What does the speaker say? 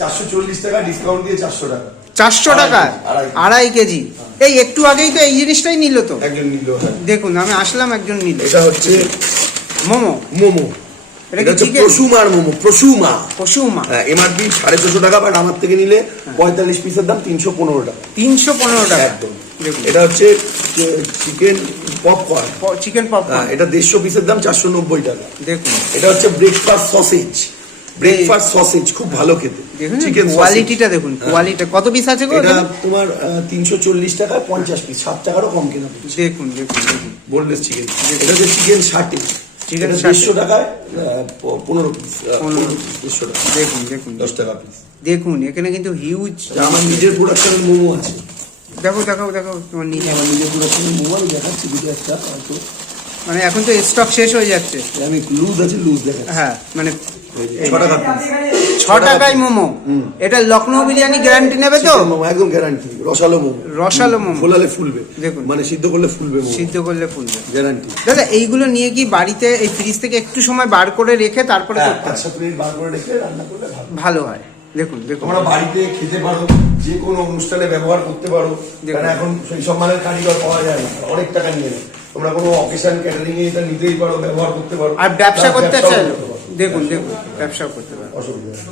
440 টাকা ডিসকাউন্ট দিয়ে 400 টাকা। 400 টাকা 2.5 কেজি। এই একটু আগেই তো এই জিনিসটাই নিল তো একজন নিল। দেখুন আমি আসলাম, একজন নিল। এটা হচ্ছে মোমো। মোমো, এটা হচ্ছে প্রসুমার মোমো। প্রসুমা এমআরপি 450 টাকা, বাট আমার থেকে নিলে 45 পিসের দাম 315 টাকা। 315 টাকা একদম। এটা হচ্ছে চিকেন পপকর্ন। চিকেন পপকর্ন, এটা 150 পিসের দাম 490 টাকা। দেখুন এটা হচ্ছে ব্রেকফাস্ট সসেজ, খুব ভালো খেতে। চিকেন কোয়ালিটিটা দেখুন, কোয়ালিটি কত পিস আছে গো? এটা তোমার 340 টাকা 50 পিস, 7 টাকারও কম কেনা। দেখুন দেখুন দেখুন বোনলেস চিকেন। এটা হচ্ছে চিকেন 60, চিকেন 150 টাকায় 15 পিস, 150 টাকা। দেখুন দেখুন 10 টাকা পিস। দেখুন এখানে কিন্তু হিউজ। আমার নিজের প্রোডাকশনের মোমো আছে। দেখো দেখো দেখো তোমার নিজে। আমার নিজের প্রোডাকশনের মোমো আমি দেখাচ্ছি, দুটো একটা হয়তো। মানে এখন তো স্টক শেষ হয়ে যাচ্ছে। আমি লুজ আছে, লুজ দেখাচ্ছি। হ্যাঁ মানে 6 টাকা পিস। 6 টাকায় মোমো। এটা লখনৌ বিরিয়ানি গ্যারান্টি নেবে তো? একদম গ্যারান্টি। রসালো মোমো ফোলালে ফুলবে, দেখুন মানে সিদ্ধ করলে ফুলবে, সিদ্ধ করলে ফুলবে, গ্যারান্টি। দাদা এইগুলো নিয়ে কি বাড়িতে এই ফ্রিজ থেকে একটু সময় বার করে রেখে তারপরে 5-7 মিনিট বার করে রেখে রান্না করলে ভালো হয়? দেখুন দেখুন তোমরা বাড়িতে খেতে পারো, যে কোনো অনুষ্ঠানে ব্যবহার করতে পারো। কারণ এখন সেই সব মানের কারিগর পাওয়া যায় না, অনেক টাকা নিয়ে নেয়। তোমরা কোনো অকেশন ক্যাটারিং এ এটা নিতেই পারো, ব্যবহার করতে পারো। আর ব্যবসা করতে চাইলে দেখুন দেখুন ব্যবসাও করতে পারো, অসুবিধা নেই।